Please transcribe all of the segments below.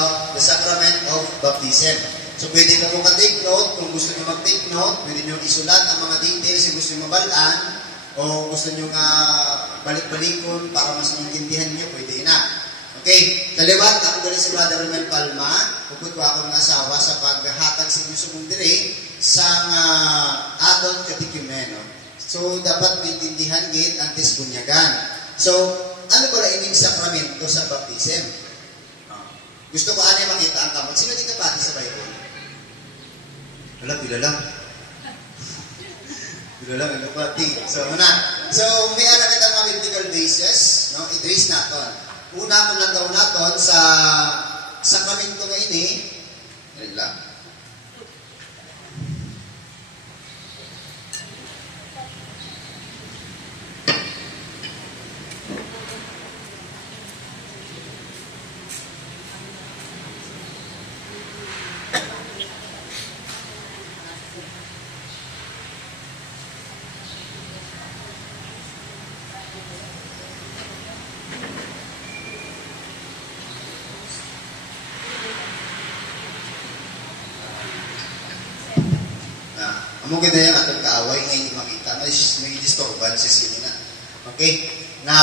about the sacrament of baptism. So, pwede ka mo ka-take note. Kung gusto nyo mag-take note, pwede nyo isulat ang mga details yung gusto nyo mabalaan o gusto nyo nga balik-balikon para mas maintindihan nyo, pwede na. Okay, kaliwat, ako galing si Brother Romel Palma. Puput ko ako ng asawa sa paghatag sa inyo sumundiri sa adult catechumen. No? So, dapat maintindihan git antes bunyagan. So, ano pala ining sakramento sa baptism? Gusto ko ano makita ang kamot. Sino di kapati sa Bible? Wala, pila lang. Pila lang, ano pati. So, may anak kita mga biblical basis, no? I-trace natin. Una kung nataw natin sa sakramento nga ini, yan lang. Amo ganda yung atong kaaway ngayon makita. May disturbances yun na. Okay? Now,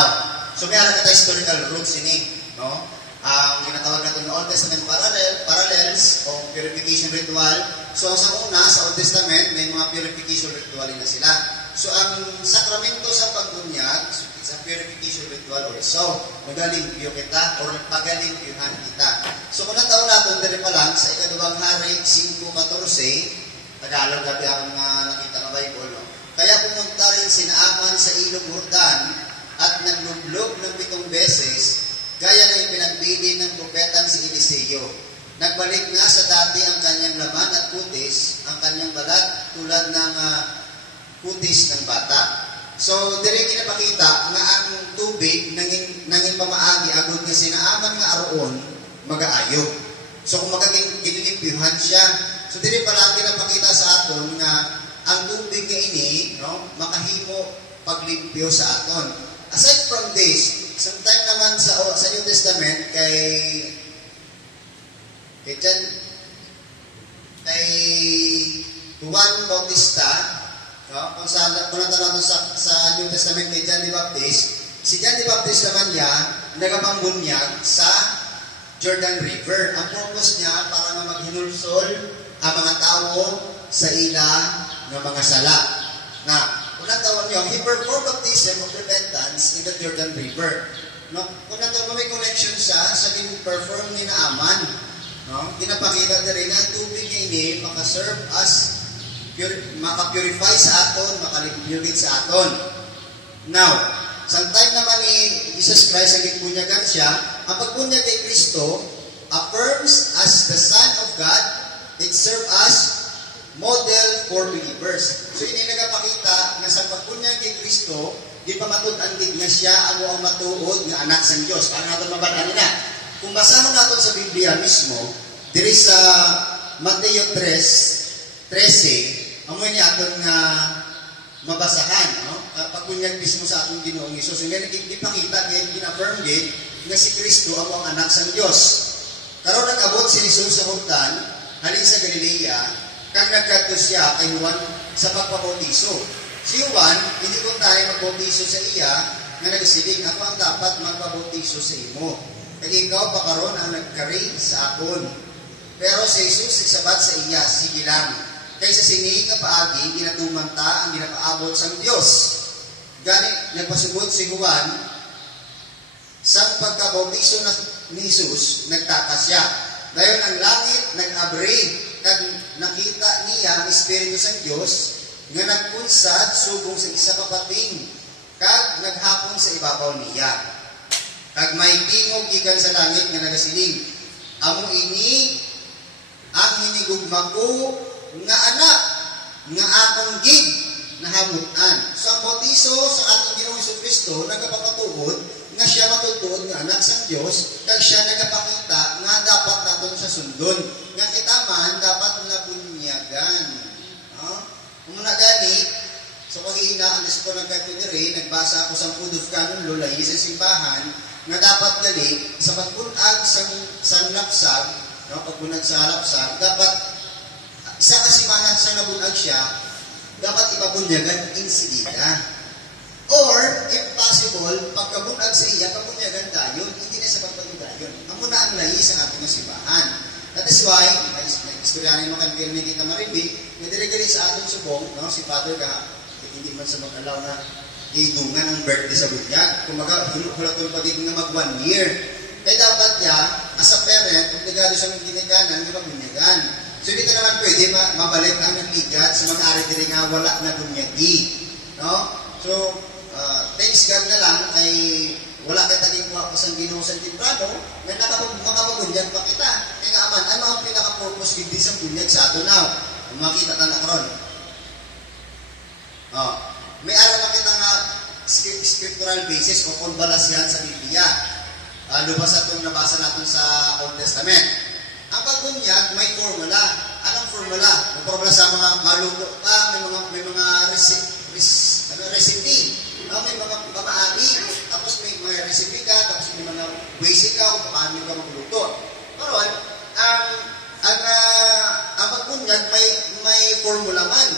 so may alam kita historical roots ini. No? Ang ginatawag natin ng Old Testament parallels o purification ritual. So sa una, sa Old Testament, may mga purification ritual na sila. So ang sakramento sa pagbunyag, it's a purification ritual also. Magalimpyo kita or pagalimpyuhan kita. So kung nataon natin dali pa lang sa ikaduwang hari 5:14, Tagalog gabi ang nakita ng Bible. No? Kaya pumunta rin si Naaman sa ilog Jordan at naglublog ng 7 beses, gaya ng pinagpili ng propetang si Eliseo. Nagbalik nga sa dati ang kanyang laman at kutis, ang kanyang balat tulad ng kutis ng bata. So, diri kinapakita nga ang tubig nanging pamaagi agud nga si Naaman nga aroon mag-aayo. So, kung magaging siya, so, dili pala pinapakita sa aton nga ang tubig nga ini, no, makahimo paglimpyo sa aton. Aside from this, sometime naman sa New Testament kay Juan Bautista, no, kung natanong sa New Testament kay John the Baptist, si John the Baptist naman niya nagapangbunyag sa Jordan River. Ang purpose niya para na maghinulsol ang mga tao sa ila ng mga sala. Na, kung natawag niyo, he performed baptism of repentance in the Jordan River. No? Kung natawag may connection siya sa perform ni Naaman. No? Pinapakita na rin ang tubig niya ini makaserve as makapurify sa aton, makalimpyugit sa aton. Now, sometime naman ni Jesus Christ ang ipunyagan siya, ang pagpunyag kay Kristo affirms as the Son of God. It serves as model for believers. So, ini nagapakita na sa pagpunyag kay Kristo, di pa matud-an din nga siya ang matuod nga anak sa Diyos. Para natin mabalaan na. Kung basahon natin sa Biblia mismo, diri sa Mateo 3:13, amoy niya aton nga mabasahan. No? Pagpunyag mismo sa atong Ginoong Hesus. Yung ipakita, gina-affirm din nga si Kristo ang anak sa Diyos. Karon nag-abot si Jesus sa Jordan, halin sa Galilea, kang nagkadto siya kay Juan sa pagpabautiso. Si Juan, hindi ko tayo magbautiso sa iya, nga nagsiling, ako ang dapat magpabautiso sa imo. Kaya ikaw pa karon ang nagkari sa akon. Pero si Jesus, isabat sa iya, sige lang. Kaysa sinihin nga paagi, ginadumanta ang ginapaabot sa Diyos. Gani, nagpasugod si Juan, sa pagkabautiso ni Jesus, nagtakas siya. Dayon ang langit nag-abri kag nakita niya ang Espiritu sa Dios nga nagpunsad subong sa isa ka pating kag naghapon sa ibabaw niya. Kag may tingog gikan sa langit nga nagasiling, amo ini ang hinigugma ko nga anak nga akong gid nahamutan. So ang bautiso sa atong Ginoong Jesucristo nagapapatuod nga siya matutuod nga anak sa Diyos, kag siya nagapakita nga dapat naton sa sundon. Nga kita man, dapat nabunyagan. No? Kung muna gani, sa pag-iina, ang ko ng Katuliri, nagbasa ako sa Food of Canon Law, lahi sa simbahan, nga dapat gali sa pagpunag sa lapsag, no, pagpunag sa lapsag, dapat isa kasimana sa nabunag siya, dapat ipabunyagan insidida. Or, if possible, pagkabunag sa iya, pabunyagan dayon, hindi na sa pagpagudayon. Amo na ang lahi sa ating simbahan. That is why, istoryanin mo kanil ni kita maribi, na dire-dire sa ating subong, no, si Father ka, hindi man sa mag-alaw na idungan ang birthday sa bunyag. Kumaga, hulatul pa dito na mag 1 year. Kaya dapat niya, as a parent, obligado siyang ginaganan, di ba bunyagan? So, dito naman pwede mabalik ang nagligat sa mga ari-dire nga wala na bunyagi. No? So, thanks God na lang ay wala ka taging kuwapas ang Ginoo sa timbrado na makapabunyag pa kita. Kaya nga man, ano ang pinaka-purpose hindi sa bunyag sa ato now? Makita ta na karon. May aral na kita nga scriptural basis o konbalas yan sa Biblia. Lubas atong nabasa natin sa Old Testament. Ang pagbunyag may formula. Anong formula? May formula sa mga maluto ka, may mga recipe. May mga pamaari, tapos may mga recipe ka, tapos may mga basic ka kung paano ka magluto. Karon, ang pagbunyag may formula man,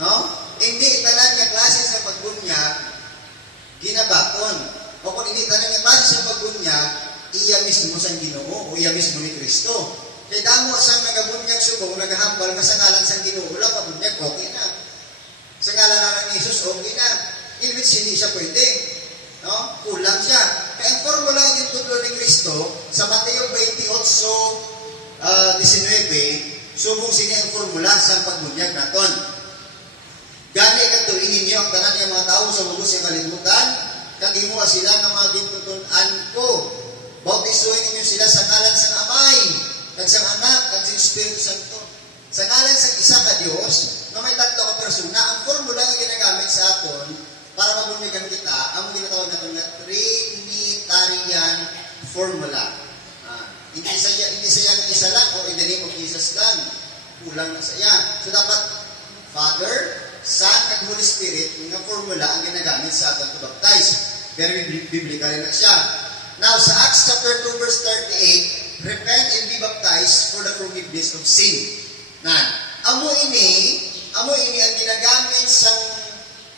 no? Hindi tanan nga klase sa pagbunyag ginabaton. O kung hindi tanan nga klase sa pagbunyag, iya mismo sa Ginoo o iya mismo ni Kristo. Kaya damo sang nagabunyag subong nagahambal nga sa ngalan sa Ginoo, wala pabunyag, okay na. Sa ngalan ng Jesus, okay na. In which hindi siya pwede. No? Kulang siya. Kaya ang formula yung tutulong ni Kristo sa Mateo 28:19, subong siya ang formula sa pagbunyag naton. Gani katuin ninyo ang tanan ng mga tao sa bugos ng kalimutan, kagimuha sila ng mga gintutunan ko. Bautizuhin ninyo sila sa ngalan sa Amay, kag sa Anak, kag sa Espiritu Santo. Sa ngalan sa isa ka Dios, na may tatlo ka persona, ang formula nga ginagamit sa aton para mabunyagan kita, ang ginatawag natin na Trinitarian formula. Hindi saya ng isa lang o in the name of Jesus lang. Kulang na saya. So dapat Father, Son, at Holy Spirit, nga formula ang ginagamit sa atin to baptize. Very biblical na siya. Now, sa Acts chapter 2 verse 38, repent and be baptized for the forgiveness of sin. Amo ini ang ginagamit sa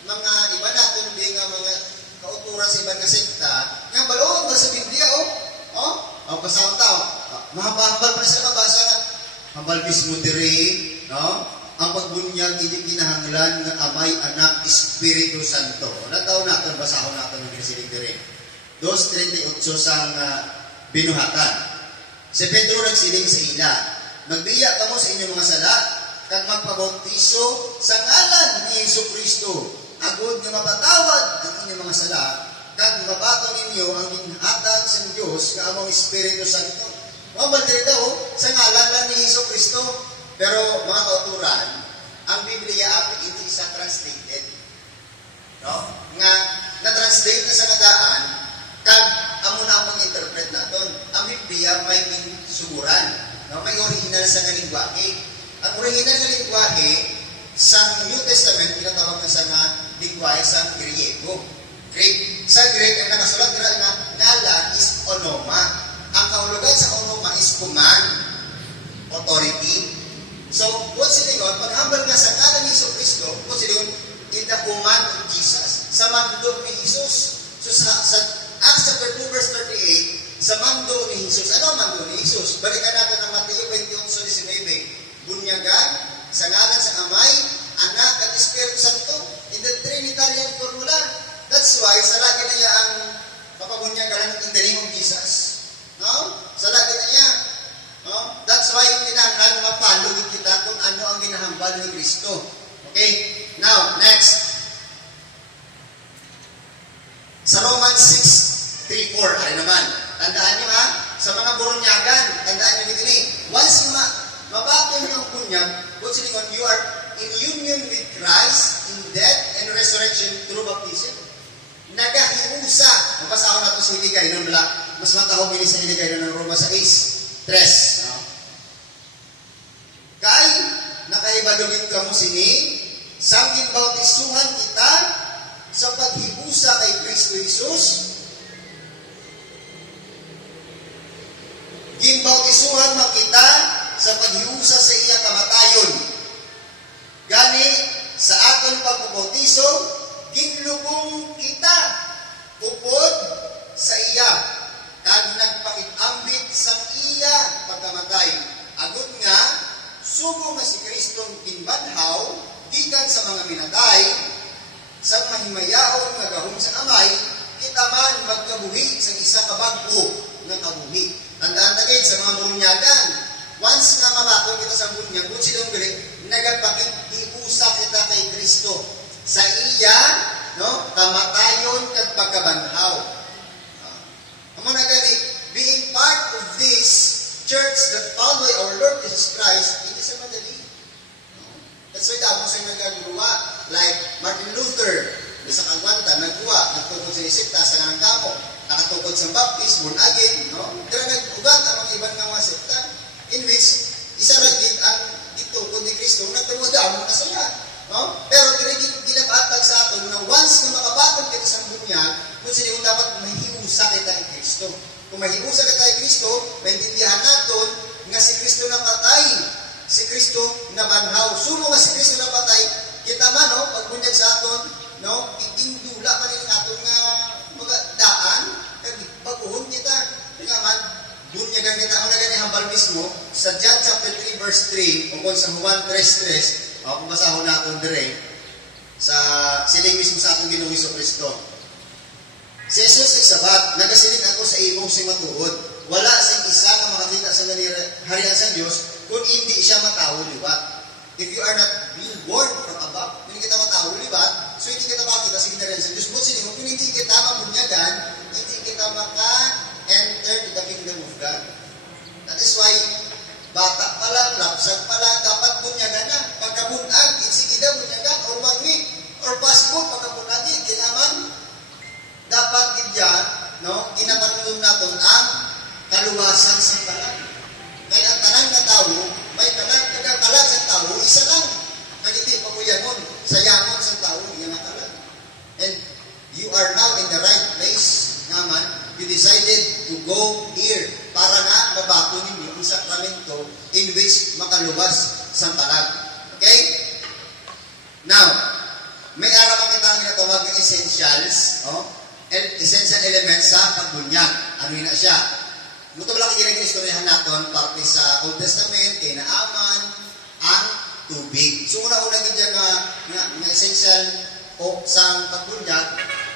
mga iba natin din nga mga kauturan sa ibang sekta, nga baloon ba sa Biblia, basahan tao. Mahambal pa sa mabasa nga, hambal mismo diri, no? Ang pagbunyag, hindi kinahanglan ng Amay, Anak, Espiritu Santo. Nataw natin, basahon natin ng kisilig diri. 2:38 sang binuhatan. Si Pedro nagsiling sa ila, magbiya ka mo sa inyong mga sala, kag magpabautiso sa ngalan ni Jesucristo, agud nga mapatawad ang inyong mga sala, kag mabato ninyo ang ginhatag sa Dios nga among Espiritu Santo. Mabal diri daw sa ngalan lang ni Jesucristo. Pero mga kauturan, ang Biblia api hindi isa translated. No? Nga na-translate na sa nadaan, kag amo na ang interpret naton. Ang Biblia may suguran, no? May original sa lingwahe. Ang original na lingwahe sa New Testament tinatawag na sa lingwahe sa Griego. Greek. Sa Greek ang nakasulat dira nga ngala is onoma. Ang kahulugan sa onoma is command, authority. So, what silingon, paghambal nga sa ngalan ni Jesucristo, what silingon, in the command of Jesus, sa mando ni Jesus. So, sa Acts chapter 2 verse 38, sa mando ni Jesus. Ano ang mando ni Jesus? Balikan natin ang Mateo 28:19. Bunyagan, sa ngalan sa Amay, Anak, at Espiritu Santo, in the Trinitarian formula. That's why, sa lagi na niya ang papabunyagan in the name of Jesus. No? Sa lagi na niya. No? That's why kinahanglan mapalugid kita kung ano ang ginahambal ni Kristo. Okay? Now, next. Sa Romans 6:3-4, ay naman. Tandaan niyo ha, sa mga burunyagan, tandaan niyo dito ni, once mabato niyo ang bunyag, you are in union with Christ in death and resurrection through baptism. Nagahiusa. Mapasahon natin sa hiligay ng mas matahong ini sa hiligay ng Roma 6:3. No? Kay, nakaibadugin ka mo sini, samging bautisuhan kita sa paghibusa kay Kristo Jesus, pa kita sa paghiusa sa iya kamatayon. Gani sa aton pagbautiso, ginlubong kita upod sa iya kag nagpakit-ambit sa iya pagkamatay. Agud nga sugo nga si Kristong kinbanhaw gikan sa mga minatay sa mahimayaon nga gahom sa amay, kita man magkabuhi sa isa ka bag-o nga kabuhi. Tandaan na kayo sa mga bunyagan, once na mabato kita sa bunyag, kung silong gali, nagapakit-iusa kita kay Kristo. Sa iya, no, kamatayon kag pagkabanhaw. Amo na gani, being part of this church that found by our Lord Jesus Christ, hindi sa madali. That's why damo sa nagagawa, like Martin Luther, sa kagwanta, nagtukod sa isipta sa kanang damo, nakatukod sa baptist, born again, no? Pero nag-ugat ang mga ibang mga sekta, in which, isa ragid ang itukod ni Kristo, nagtumudamo na sila, no? Pero ginapatag sa aton na once na makabatong kita sa bunyag, kung sila yung dapat mahiusa kita kay Kristo. Kung mahiusa kita kay Kristo, maintindihan natin nga si Kristo na patay, si Kristo na banhaw. Sumo nga si Kristo na patay, kita man, no, pagbunyag sa aton, no, indula man rin aton nga magadaan, kag baguhon kita. Nga man, bunyagan kita, ako na ganyan hambal mismo, sa John chapter 3 verse 3, o kung sa Juan 3:3, kung basahon natin dire, sa siling mismo sa atong Ginoong Kristo. Si Jesus nagsabat, nagasiling ako sa imong si matuod. Wala siyang isa na makakita sa harian sa Diyos kung hindi siya matawo liwat. If you are not being born from above, hindi kita matawo liwat, so hindi kita makakita sa harian sa Diyos. But sinimo, kung hindi kita mabunyagan, hindi kita maka-enter to the kingdom of God. That is why, bata pa lang, lapsag pa lang, dapat bunyagan na. Pagkabunag, insigida bunyagan, or mangi, or passport, pagkabunagin, kinaman, dapat gidya, no, ginapanulong natin ang kaluwasan sa talan. Kaya ang talan na tao, may talan, kagatalan sa tao, isa lang. Nagiti pa ko yangon, sayamon sa tao, yan ang talan. And you are now in the right place, naman, you decided to go here para na mabato ninyo ang sakramento in which makaluwas sa talag. Okay? Now, may araw kita ang ginatawag ng essentials, essential elements sa pagbunyag. Ano yun na siya? Muto lang ginag-istoryahan natin parte sa Old Testament, kay Naaman, ang tubig. So, una-una ganyan na essential o sa pagbunyag,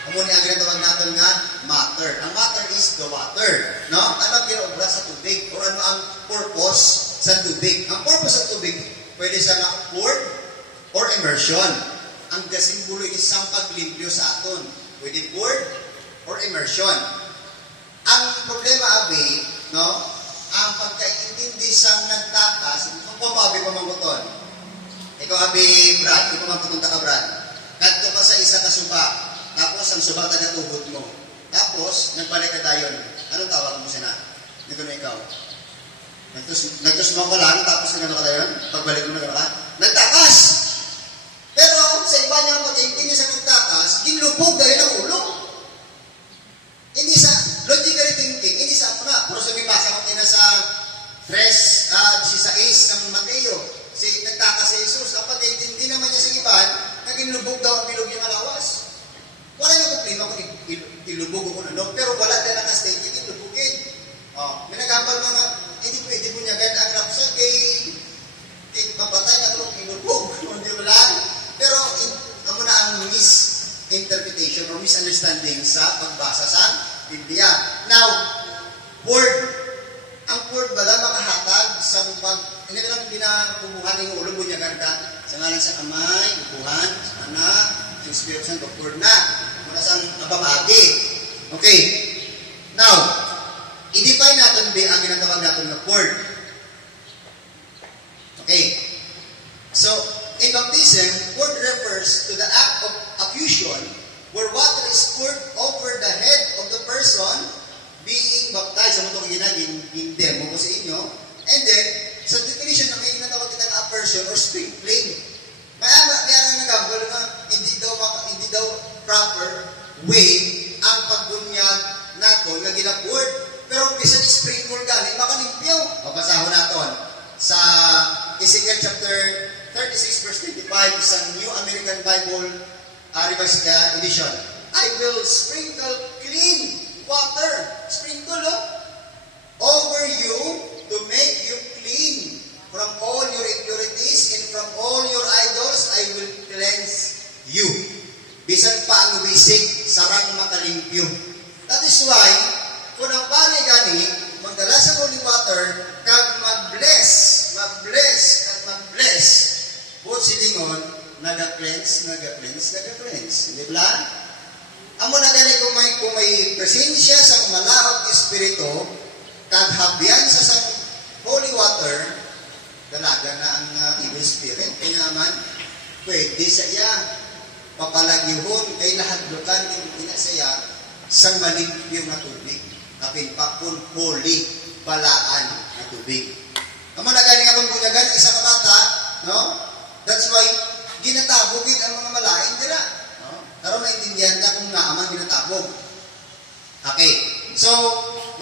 amuni ang ginatawag natin nga matter. Ang matter is the water. No? Ano ang ginaobra sa tubig? O ano ang purpose sa tubig? Ang purpose sa tubig, pwede siya nga poured or immersion. Ang gasimbolo isang paglimpyo sa aton. Pwede poured or immersion. Ang problema, abi, no? Ang pagkaintindi sa nagtakas, kung abi pamanguton. Ikaw, abi, Brad, kung pamanguton ka, Brad. Kadto ka sa isa ka suba, tapos ang suba ka natuhod mo. Tapos, nagbalik ka dayon. Anong tawag mo siya na? Nito na ikaw. Nagtusmo ka lang, tapos nagano ka dayon? Pagbalik mo na ka? Nagtakas! Pero, sa iba niya pag-intindi sa nagtakas, ginlubog dahil ang ulo. Hindi sa logical thinking, hindi sa ako na. Puro sabi basa ko na sa 16 ng Mateo. Nagtakas si Jesus. Kapag hindi naman niya sa iban, naging lubog daw ang bilog niyang alawas. Wala na problema kung ilubog o kung ano, pero wala din ang state, hindi lubugin. May nagambal mo na, hindi pwede mo niya ganda ang rapsa kay papatay na kung ilubog. Hindi wala. Pero, amo na ang misinterpretation or misunderstanding sa pagbasa sa Biblia. Now, word. Ang word ba lang makahatag sa hindi lang pinakubuhan ng ulo mo niya ganda. Sa ngalan sa Amay, upuhan, sa Anak, sa Espiritu Santo, word na. Muna sa napamagi. Okay. Now, i-define natin ba ang ginatawag natin na word. Okay. So, in baptism, word refers to the act of affusion where water is poured over the head of the person being baptized. Sa mga itong demo ko sa inyo. And then, sa definition na may ginatawag kita na aspersion or sprinkling. May arang nagagawal na hindi daw proper way ang pagbunyag nato na ginapoured. Pero bisan sprinkle gani, makalimpyo. Mapasahon nato Ezekiel chapter 36 verse 25 sa New American Bible Revised Edition. I will sprinkle clean water, sprinkle over you to make you clean from all your impurities and from all your idols I will cleanse you. Bisan pa ang wisik, sarang makalimpyo. That is why, kung ang bali gani, magdala sa holy water, kag mag-bless, buot silingon, naga-cleanse. Hindi ba? Amo na gani kung may presensya sa malahok espiritu, kag habyan sa holy water, dalaga na ang evil spirit. Kaya naman, pwede sa iya, papalagyuhon, kay lahadlukan, inasaya, sang malimpyo na tubig. Kapin pa kung holy, balaan na tubig. Amo na gani nga kung bunyagan, isang bata, no? That's why, ginatabogin ang mga malain dira. No? Pero maintindihan na kung naaman ginatabog. Okay. So,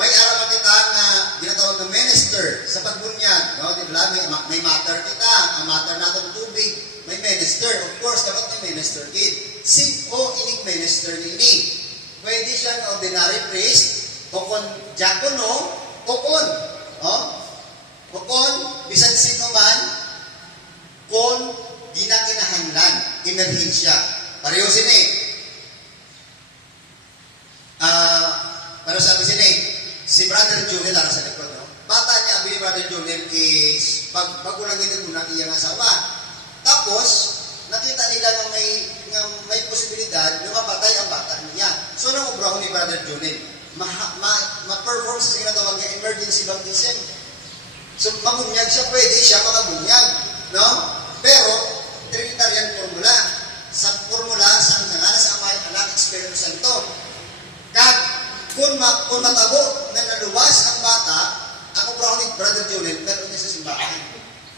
may araw kita na ginatawag na minister sa pagbunyag. No? Di ba? May matter kita. Ang matter natin tubig. May minister. Of course, dapat may minister kid. Sino ining minister ni? Pwede siya ng ordinary priest, o kon diakono, o kon, bisan sino man, kon ginakinahanglan, emerhensya. Pareho sini. Pero sabi sini, si Brother Junel lang sa likod, no? Bata niya, ni Brother Junel is, bago lang ito na iyang asawa. Tapos, nakita nila na may posibilidad na mapatay ang bata niya. So, nang ubraho ni Brother Junel, ma-perform sa sinatawag niya emergency baptism. So, mabunyag siya, pwede siya makabunyag. No? Pero, Trinitarian formula. Sa formula, sa ngalan sa Amay, Anak, Espiritu Santo. Kung matabo na naluwas ang bata, ako brown ni Brother Jonel, meron niya sa simbahan.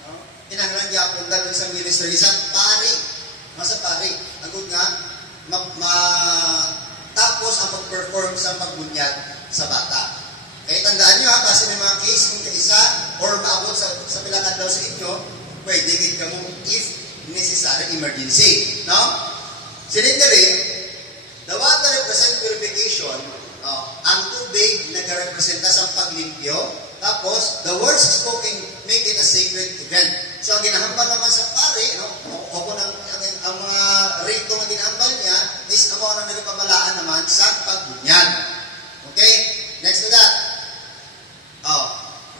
No? Kinahanglan niya akong dalawang sa ministry, sa pari. Agod nga, tapos ang mag-perform sa pagbunyag sa bata. Kaya tandaan niyo kasi may mga case kung kaisa or maabot sa pilang adlaw sa inyo, pwede din ka mo if necessary emergency. No? Sinigdari, the water represent purification. Ang tubig nag-representa sa paglimpyo. Tapos, the words spoken make it a sacred event. So, ang ginahambal naman sa pari, no? O kung ang mga rito na ginahambal niya is ang mga nagpamalaan naman sa pagbunyag. Okay? Next to that.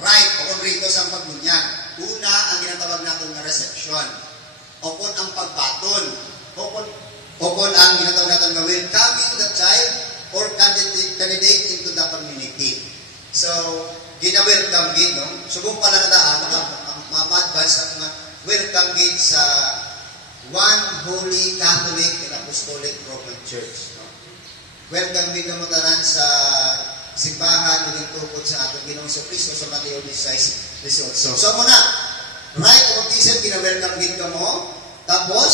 Right. O kung rito sa pagbunyag. Una, ang ginatawag natin na reception. O kung ang pagbaton. O kung ang ginatawag natin na welcoming the child or candidate into the community. So, gina-welcome gate, no? Subong pala na daan, ma-advance ang mga welcome gate sa One Holy Catholic and Apostolic Roman Church. No? Welcome gate na mutanan sa simbahan ng tukod sa atong Ginoong Kristo sa Mateo 16:18. So, muna, right of baptism, gina-welcome gate ka mo. Tapos,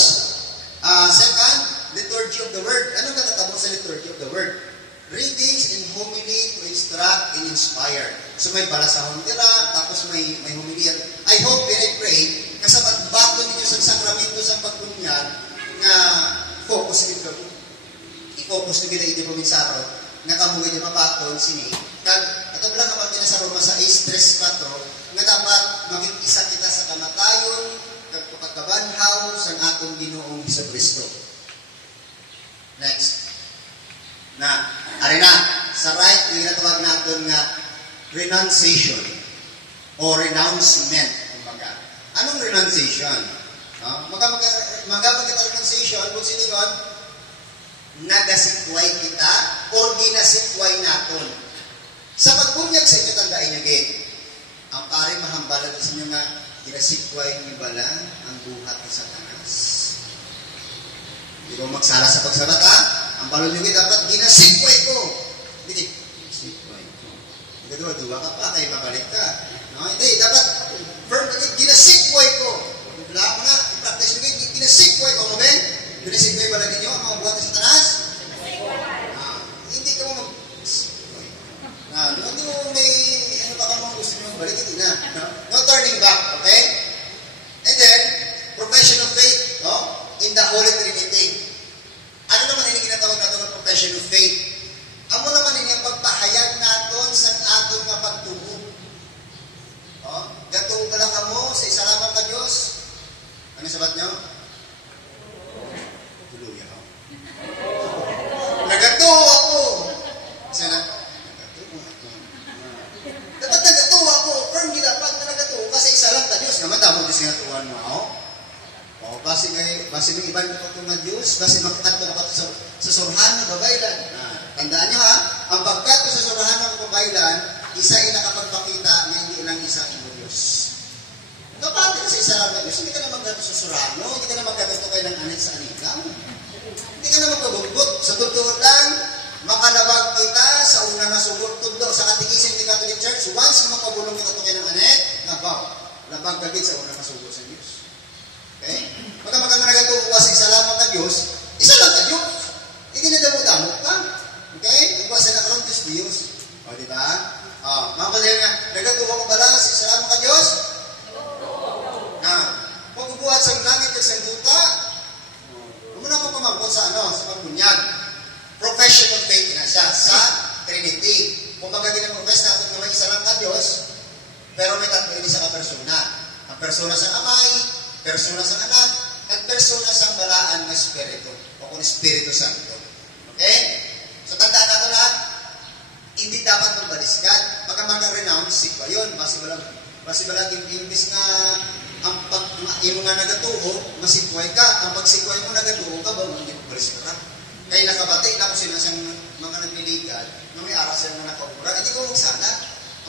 second, liturgy of the word. Anong nakatabo sa liturgy of the word? Readings and homily to instruct and inspire. So may balasahon dira, tapos may homily. I hope and I pray, kasabat bato ninyo sa sakramento sa pagbunyag, na focus nito. I-focus nyo gina iti puminsaro, na kamugay niya mabaton sini. Ato lang kapag sa Roma sa 3:4, nga dapat maging isa kita sa kamatayon, pagkabanhaw sa atong Ginoong Kristo. Next. Arena, sa right, yung natawag natin nga renunciation o renouncement. Kumbaga. Anong renunciation? Magkapagkita renunciation, kung sinigon, nagasikway kita o ginasikway natin. Sa pagbunyag sa inyo, tandaan nyo gate. Ang pare mahambalan sa inyo nga, ginasikway niyo bala ang buhat ni Satanas. Hindi ko magsala sa pagsalata. Ang balon nyo dapat ginasikway ko. Hindi, ginasikway ko. Hindi, duwa ka pa, kaya mabalik ka. No? Hindi, dapat firm ka, ginasikway ko. Wala mo na, i-practice nyo, ginasikway ko. Ano ba? Ginasikway ba lang ninyo ang mga buhat ni Satanas? Hindi ka mo hindi mo may, ano pa ka mo gusto nyo balik, hindi na. No turning back, okay? Ano sabat nyo? Tuluya ako. Nagatuo ako. Sana, nagatuo ako. Dapat nagatuo ako. Firm gila, pag nagatuo, kasi isa lang ta Diyos. Naman damo Diyos nga tuwan mo ako. O, basi ng iban ko ito nga Diyos, basi magkadto ka sa surhan ng babaylan. Tandaan nyo ha, ang pagkadto sa surhan ng babaylan, isa ay nakapagpakita na hindi lang isa ang Diyos. Kapati kasi isa lang Diyos, hindi ka na magkadto sa surhan, no? Hindi ka na magkadto kayo ng anit sa anilang. Hindi ka na magkabugbot. Sa totoo lang, makalabag kita sa unang nasugot tudlo. Sa katikisim ni Catholic Church, once makabulong kita ito kayo ng anit, nabaw, labag kagit sa unang nasugot sa Diyos. Okay? Pagka nagatuo ka sa isalamat na Diyos, isa lang ka Diyos. Hindi na damo-damo ka. Okay? Iba sa nakaroon Diyos. O, diba? Mga pala nga, nagatuo ka pala sa isalamat ka Diyos? Pagbubuhat sa langit at sa duta, muna mo pamangkot sa pagbunyag. Professional faith na siya sa Trinity. Kung magagin ang profess natin na may isa lang ka Diyos, pero may tatlo isa ka persona. Ang persona sa Amay, persona sa Anak, at persona sa balaan ng Espiritu, o kung Espiritu Santo. Okay? So, tandaan natin na, hindi dapat magbaliskan. Baka mag-renounce, sikwa yun. Basi walang imbis na yung mga nagatuo, masikway ka. Ang pagsikway mo, nagatuo ka ba? Hindi mo balis ka. Kaya nakabati na kung sino sa mga nagliligan, na may aras sila na nakaura, hindi ko magsala.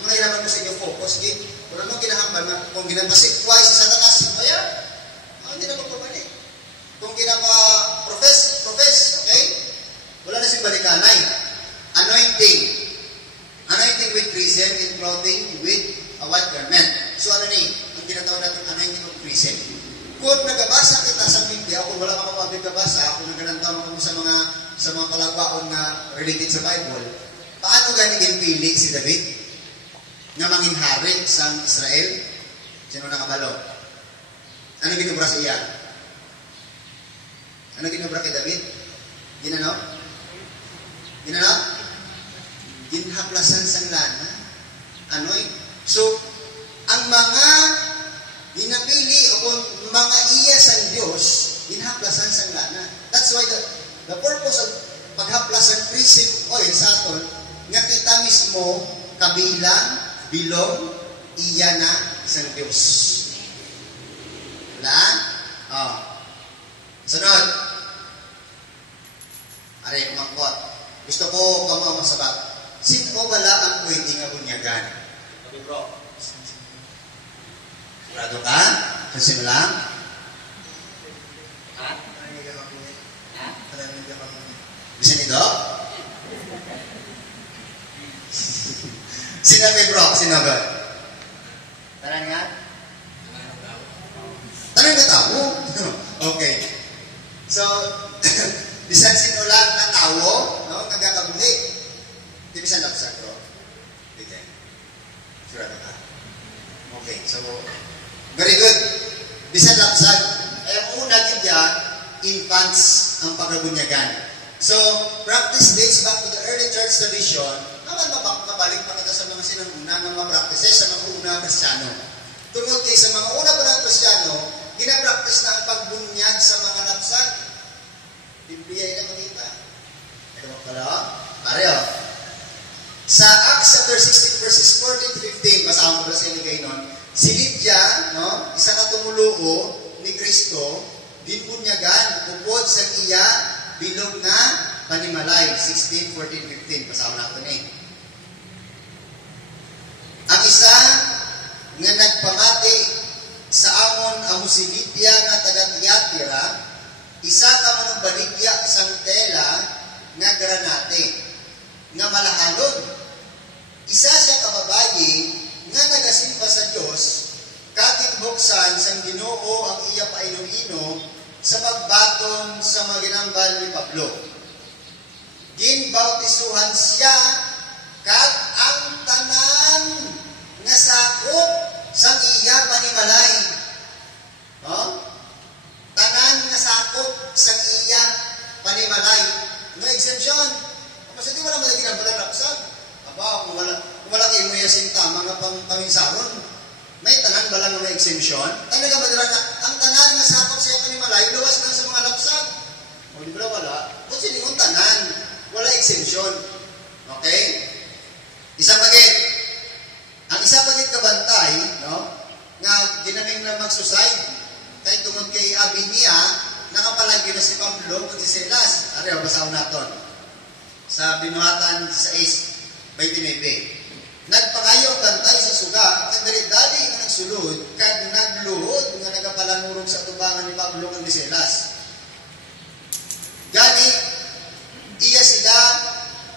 Ang nahiraman mo sa inyo focus, wala nang kinahambal na kung ginapasikway si Satanas, sikwayan. Hindi na magpabalik. Kung ginapa-profess, okay? Wala na siyang balikanay. Anointing with chrism in clothing with a white garment. So ano ni? Ang tinatawag natin anointing of chrism. Kung nagabasa kita sa Biblia, kung wala ka mapabigabasa, kung naglantaw mo sa mga kalagwaon na related sa Bible, paano ganigin pili si David na mangin hari sa Israel? Sino nakabalo? Ano ginubra sa iya? Ano ginubra kay David? Ginano? Ginhaplasan sang lana. So, ang mga ginapili o kung mga iya sang Diyos, ginhaplasan sang lana. That's why the purpose of paghaplasan chrism oil sa aton, nga kita mismo kabilang, bilong, iya na sang Diyos. Wala? Sunod. Aray, mangkot. Gusto ko masabat. Sino wala ang pwede nga bunyagan? Sabi bro. Sigurado ka? Kasi lang? Ha? Bisa nito? Sinabi bro, sinabi. Tanan nga? Tanan nga tao? Okay. So, bisan sino lang na tao, nagkakabuli. Di bisan lapsag bro. Okay. Sigurado ka? Okay, so, very good. Bisan lapsag. Ay, ang una gidya, infants ang pagbunyagan. So, practice dates back to the early church tradition. Naman mabalik pa kita sa mga sinanguna ng mga practices sa mga unang Kristiyano. Tungkol kay sa mga una pa ng Kristiyano, ginapractice na ang pagbunyag sa mga lapsag. Biblia na makita. Ito pala, pareho. Sa Acts chapter 16 verses 14-15, basahan ko pala sa inigay nun, si Lydia, isa na tumuluo ni Kristo, ginbunyagan, upod sa iya, bilog na panimalay. 16, 14, 15. Basahan natin Ang isa nga nagpamati sa amon amo si Lydia nga taga-Tiyatira, isa ka manong baligya isang tela nga granate, nga malahalon. Isa siya kababayi nga nagasimpa sa Diyos, katingbuksan sang Ginoo ang iya painom-inom sa pagbaton sa mga ginambal ni Pablo. Ginbautisuhan siya kat ang tanan nga sakop sang iya panimalay. Tanan nga sakop sang iya panimalay. No exemption. Kasi di wala malagi ng balarapsag. Aba, kung wala kayo mo yasin tama nga pang paminsaron, may tanan tanan ba lang may exemption? Talaga madara na, ang tanan nga sakop siya kanimalay, luwas lang sa mga lapsag. O di ba wala? O siningon tanan, wala exemption. Okay? Isa pagit. Ang isa pagit kabantay, no? Nga ginaming na mag-suicide, kay tungod kay Abinia, nakapalagyo na si Pablo at si Silas. Ari, basaw naton. Sa binuhatan 16:29. Nagpangayo ang bantay sa suga, kag dali-dali nga nagsulod, kag nagluhod nga nagapalanurog sa tubangan ni Pablo kag ni Silas. Gani, iya sila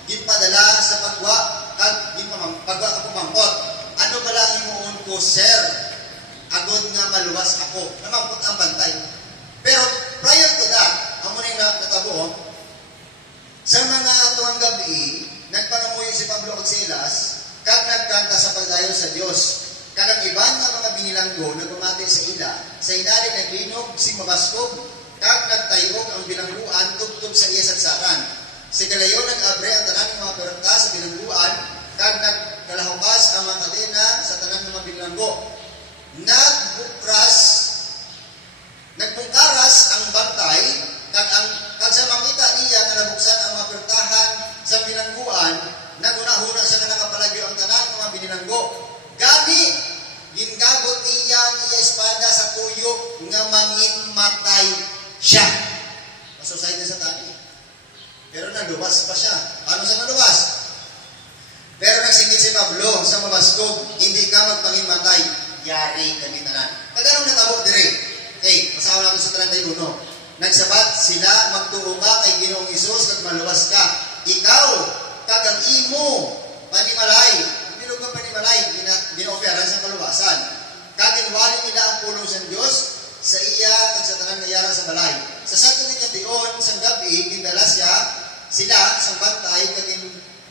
ginpadala sa pagwa, kag pagwa ako mangkot. Ano pala imuon ko, sir? Agod nga maluwas ako. Namangkot ang bantay. Pero prior to that, amo ning natabo, sa mga atuang gabi, nagpangamuyo si Pablo at Silas, kag nagkanta sa pagdayon sa Dios. Kag ang iban nga mga binilanggo na gumati sa ila, sa inali naglinog si mabaskog, kag nagtayog ang bilangguan tubtub sa iya sagsaran. Si Galayon nag-abre ang tanan ng mga perta sa bilangguan, kag nagkalahukas ang mga kadena sa tanan ng mga bilanggo. Nagpungkaras ang bantay, kag sa makita niya nga nabuksan ang mga pertahan sa bilangguan, naguna-huna siya na nakapalagyo ang tanan ng mga binilanggo. Gani, gingagot niya ang iya espada sa tuyo nga manginmatay siya. Masusay na sa tani. Pero naluwas pa siya. Paano siya naluwas? Pero nagsingit si Pablo sa mabaskog, hindi ka magpanginmatay, yari kami tanan. Kaganong natabo dire? Okay, pasawa natin sa 31. Nagsabat sila, magtuo ka kay Ginoong Isus kag maluwas ka. Ikaw, kag ang imo, panimalay, bilog ng panimalay, ginoofferan sa kaluwasan. Kag inwali nila ang pulong sa Dios sa iya kag sa tanan nga sa balay. Sa Santo ni Kation, sang gabi, gindala sila sang bantay kag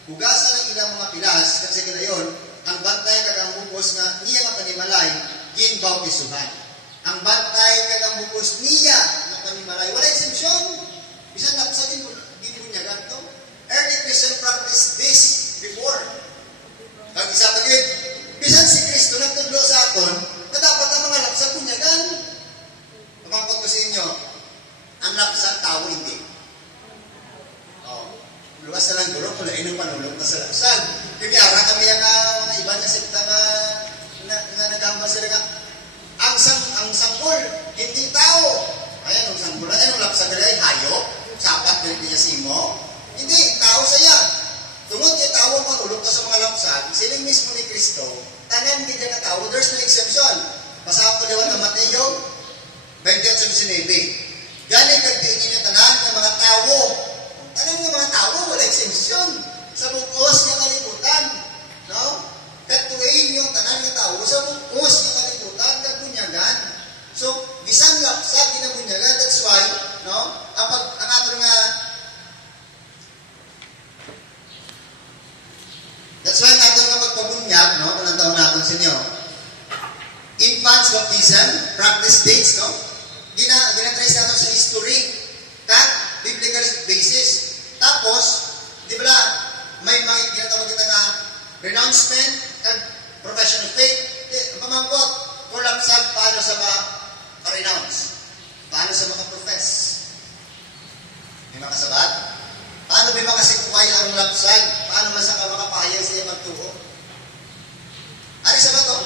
hugasan ang ilang mga pilas kag sa ganayon, ang bantay kag ang bukos nga niya nga panimalay ginbautisuhan. Ang bantay kag ang bukos niya nga panimalay wala exemption. Bisan na sa ginbunyagan to. Early Christian practice this before. Kag isa pagit, bisan si Kristo nagtudlo sa aton, na dapat ang mga lapsag bunyagan. Pamangkot ko sa inyo, ang lapsag tao hindi. Luwas na lang guro, kung lain ng panulong na sa lapsag. Kaya kami ang mga iba na sekta na nagambal sila nga, ang sanggol, hindi tao. Ayan, ang sanggol, ang lapsag nila ay hayop, sapat na niya simo. Hindi, tao saya. Tungod kay tao ang panulong sa mga lapsag, siling mismo ni Kristo, tanan hindi na tao, there's no exception. Pasakap ko liwan ng Mateo 28:19. Galing kagdiin niya tanan ng mga tao. Tanan ng mga tao, wala exemption. Sa bukos niya kalibutan. No? Katuin yung tanan ng tao, sa bukos niya kalibutan, kagbunyagan. So, bisan lapsag, ginabunyagan. That's why, no? Ang ato nga, that's why ang ato nga magpabunyag, no? Anong taon natin sa inyo? Infants baptism, practice dates, no? Ginatrace natin sa history, at biblical basis. Tapos, di ba may mga ginatawag kita nga renouncement at profession of faith. Pamangkot, kung lapsag, paano sa ma-renounce? Paano sa makaprofess? May makasabat? Paano may makasikway ang lapsag? Paano man sa makapahayag sa iya magtuo? Ano sa ba ito?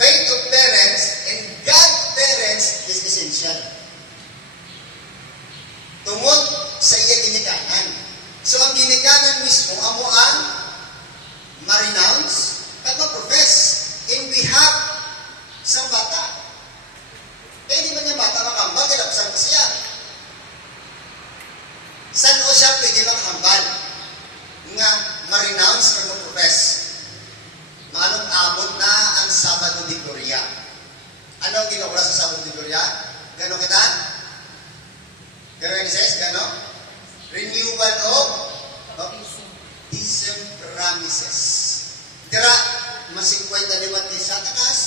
Faith of parents and God parents is essential. Tungod sa iya ginikanan. So ang ginikanan mismo, amo ang ma-renounce at ma-profess in behalf sa bata. Eh, di man yung bata makambal, kaya lapsag pa siya. Saan o siya pwede makambal? Nga ma-renounce at ma-profess. Manong abot na ang Sabado de Gloria. Ano ang ginawa sa Sabado de Gloria? Gano'n kita? Gano'n ni says? Gano'n? Renewal of baptism promises. Dira, masikway daliwat ni Satanas,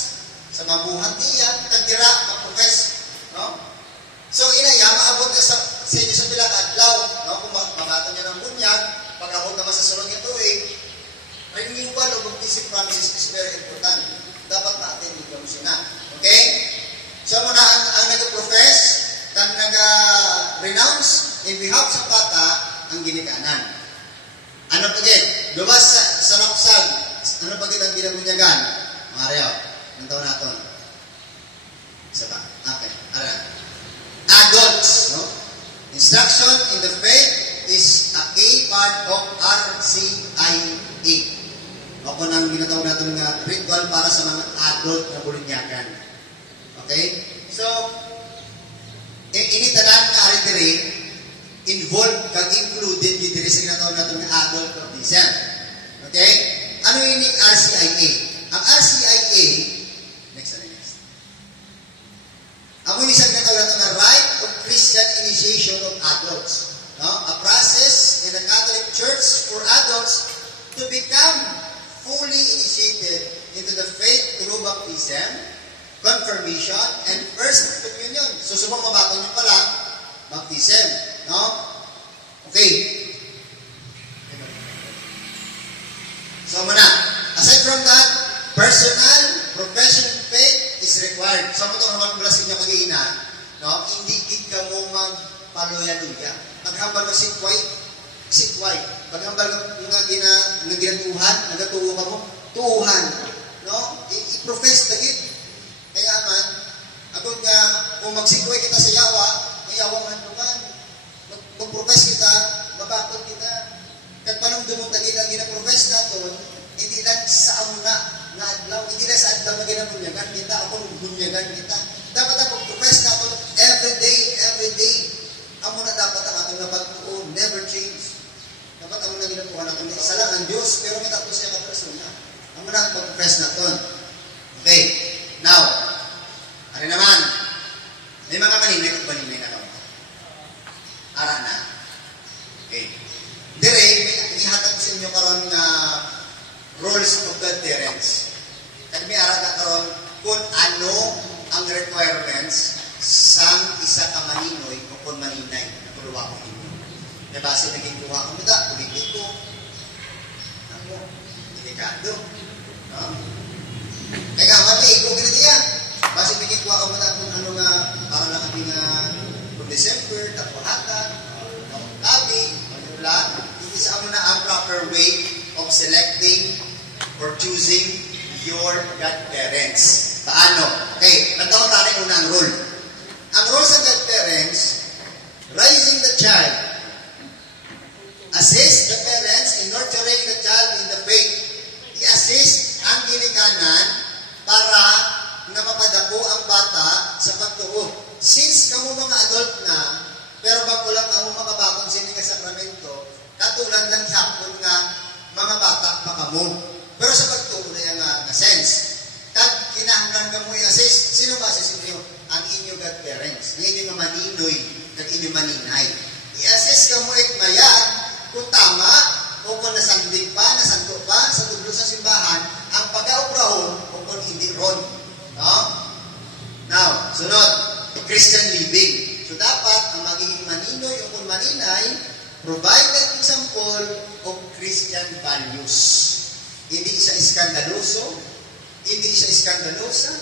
sa mabuhat niya, kagdira, ma-profess. No? So, inaya, maabot na sa inyo sa bilang adlaw. No? Kung makato niya ng bunyag, pag-abot naman sa sulong ito renewal of baptism promises is very important. Dapat ma-attend yung siya na. Luwag sa bata ang ginikanan. Ano pa gid? Luwas sa laksag. Ano pa gid ang ginabunyagan? Mario, ang taon naton. Isa pa. Okay. Aran. Adults, no? Instruction in the faith is a key part of RCIA. O kung ang ginatawag natin nga ritual para sa mga adult na bulunyagan. Okay? So, initanan nga ari involved kag included diri sa ginatawag natin nga adult baptism. Okay? Ano ini RCIA? Ang RCIA, next. Ang isang ginatawag natin nga Rite of Christian Initiation of Adults. No? A process in the Catholic Church for adults to become fully initiated into the faith through baptism, confirmation, and first communion. So, subang mabato nyo pala, baptism. No? Okay. So, muna. Aside from that, personal, professional faith is required. So, ito naman blasin nyo kagina, no? Hindi gid ka mo magpaluya-luya. Paghambal ka sitway. Paghambal nga ginatuhan, nagatuo ka mo, tuuhan. No? I-profess na gid. Kaya man, agad nga, kung magsitway kita sa yawa man naman. Mag-profess kita, mabakot kita. Kag panumdumong tagid ang ginaprofess naton, hindi lang sa amuna na adlaw, hindi lang sa adlaw na ginabunyagan kita, ako bunyagan kita. Dapat ang pag-profess naton every day. Amo na dapat ang atong napagtuon, never change. Dapat amo na ginapuhan naton, isa lang ang Dios, pero may tatlo siya ka persona. Amo na ang pag-profess naton. Okay. Now, ano naman? May mga maninay na naman. Ara na. Okay. Dire, ihatag ko sa inyo karon nga roles of godparents. Kaya may ara na karon kung ano ang requirements sang isa ka maninoy o kung maninay na tuluwa ko inyo. Kaya base naging tuwa ko nila, politiko. Ako, delikado. No? Kaya nga, maligo ka na niya. Base naging tuwa ko nila kung ano nga, para lang kami nga kung December, tapuhatan, tabi, manulan. Hindi sa mo na ang proper way of selecting or choosing your godparents. Paano? Okay, nagtawag tayo una ang rule. Ang role sa godparents, raising the child, assist the parents in nurturing the child in the faith, i-assist ang ginikanan para na mapadako ang bata sa pagtuo. Since kamo mga adult na, pero bago lang kamo makabakong sini nga sakramento, katulad lang hapon nga mga bata pa kamo. Pero sa pagtuo na yung sense. Kag kinahanglan ka mo i-assist, sino ba assist niyo? Ang inyong godparents, ang inyong maninoy, ang inyong maninay. I-assist ka mo mayad kung tama o kung nasandig pa, nasanto pa sa tublo sa simbahan, ang pag-auprahon o kung hindi ron. No? Now, sunod, Christian living. So, dapat ang magiging maninoy o kung maninay, provide an example of Christian values. Hindi siya iskandaloso, hindi siya iskandalosa.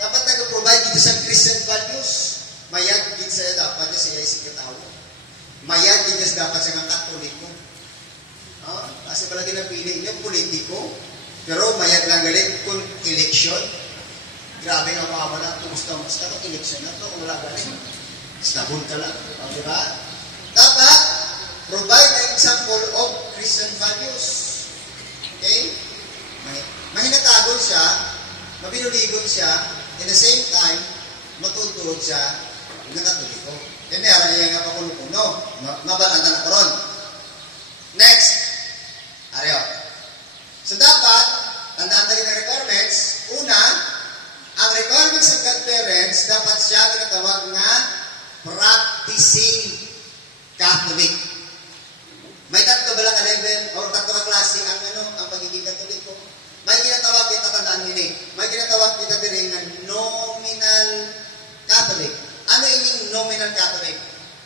Dapat nag-provide dito sa Christian values. Mayad din siya dapat siya isikataw. Mayad din siya dapat siya ng katoliko. Kasi pala ginapili niya politiko, pero mayad lang galit kung election. Grabe nga mawala, tumusta-musta kung election na ito, kung wala galit. Stabon ka lang. Diba? Dapat provide an example of Christian values. Okay? Mahinatagol siya, mabinuligon siya, in the same time, matutulog siya ng katoliko. Kaya meron niya nga pakuno-kuno. Mabalanda na karon. Next. Areo. So dapat, tandaan na rin ang requirements. Una, ang requirements ng godparents, dapat siya tinatawag nga practicing Catholic. May tatlo ba lang ka level or tatlo ka klase ang pagiging Katoliko? May ginatawag kita, tandaan nyo may ginatawag kita din ng nominal Catholic. Ano yung nominal Catholic?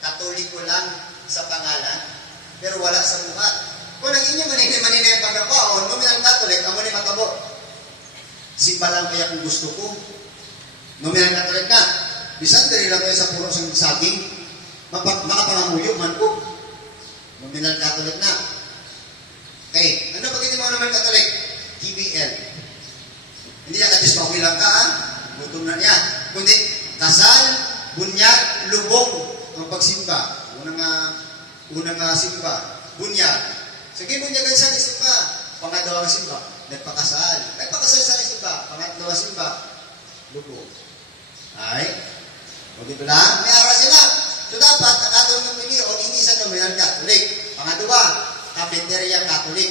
Katoliko lang sa pangalan, pero wala sa buhat. Kung ang inyong maninay ang pagkapaon, nominal Catholic, ang muna matabo. Simba lang kaya kung gusto ko. Nominal Catholic na. Bisan, dali lang kayo sa puro sang saging. makapangamuyo man ko. Nominal Catholic na. Okay, ano pag hindi mo naman Catholic? TBL. Hindi niya katis mawilang ka, gutom na niya. Kundi, kasal, bunyag, lubong, ang pagsimba. Unang simba, bunyag. Sige, bunyagan sa simba. Pangadawang simba, nagpakasal. Nagpakasal sa simba, pangadawang simba, lubong. Ay, o dito lang, may aras sila. So dapat, ang atong ng pili, o hindi sa nominal Catholic. Pangadwa, Cafeteria Catholic.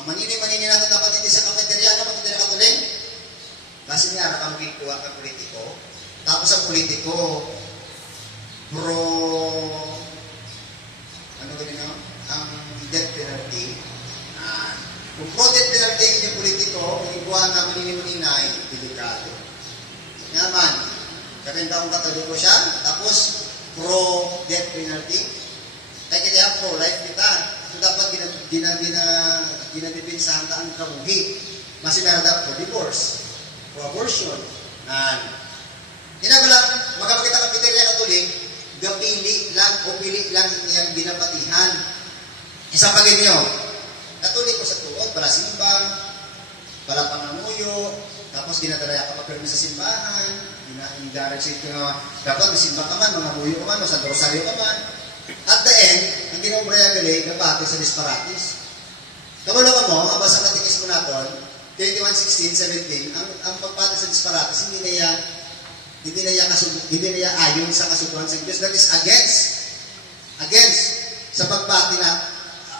Ang manini natin dapat hindi sa cafeteria, ano cafeteria Catholic? Kasi niya, kang kuha kang politiko. Tapos ang politiko, ano ba nyo? Ang death penalty. Kung pro-death penalty yung politiko, yung ibuhan na manini-maninay, delikado. Naman, karindaong katoliko siya, tapos pro-death penalty. Kaya kaya pro-life kita. So dapat ginadipinsahan ka ang kabuhi. Mas inarada pro-divorce, pro-abortion. Hinabala, magkapagkita kapiterya katolik, pili lang yung binapatihan. Isang pagin nyo, katoliko sa tuod, pala simba, pala pangamuyo, tapos ginadalaya ka papirmi sa simbahan, ginarexate ka nga, dapat masimba ka man, mga muyo ka man, sa rosaryo ka man. At the end, ang ginaumbraya gali, napati sa disparatis. Kamalo ka mo, ang basa katikis mo natin, 21:16-17, ang pagpati sa disparatis, hindi na iya ayon sa kasutuhan sa Diyos. That is against sa pagpati na.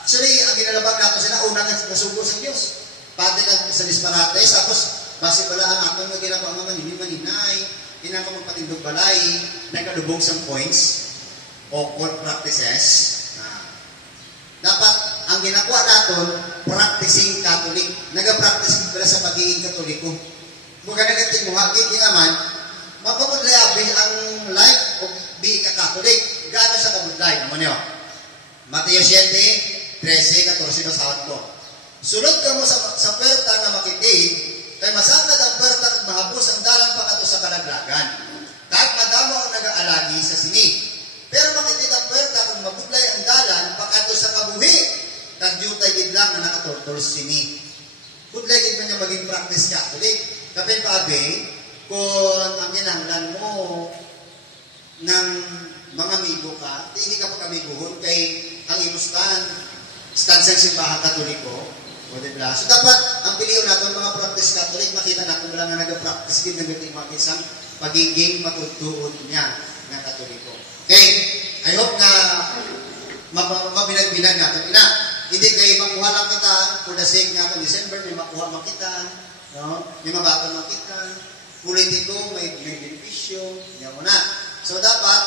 Actually, ang ginalabag natin sila, unang nasugo sa Diyos. Pati na sa disparates, tapos base pala ang atong na ginagawa mga maninay, hindi na ako magpatindog balay, nagkalubog sa points o court practices. Dapat, ang ginagawa natin, practicing Catholic. Nag-practice pala sa pagiging Katoliko. Kung ganagating mo, hagit nga man, mapabudlay ang life o being a Catholic. Gaano sa kabudlay? Naman nyo. Mateo 7:13-14 na sahod ko. Sulod ka mo sa perta na makitid, kay masagad ang perta at mahabos ang dalan pakato sa kalaglagan. Kahit madamo ang nag-aalagi sa sini. Pero makitid ang perta kung mabudlay ang dalan pakato sa kabuhi, kagyutay gidlang na nakatortol sini. Budlay gid man niya maging practice Catholic. Kapit paabi, kung ang ginahanglan mo ng mga amigo ka, hindi ka pagkamiguhon kay ang imuskan stansang simbahan Katoliko, o diba? So dapat, ang piliyon natin mga practice Catholic, makita natin wala nga nag-practice din ng gating makisang pagiging matutuon niya ng Katoliko. Okay, I hope na mabinag-binag natin. Hindi kayo makuha lang kita for the sake nga kung December, may makuha makita, no? May mabato makita, politiko, may benepisyo, yan mo na. So dapat,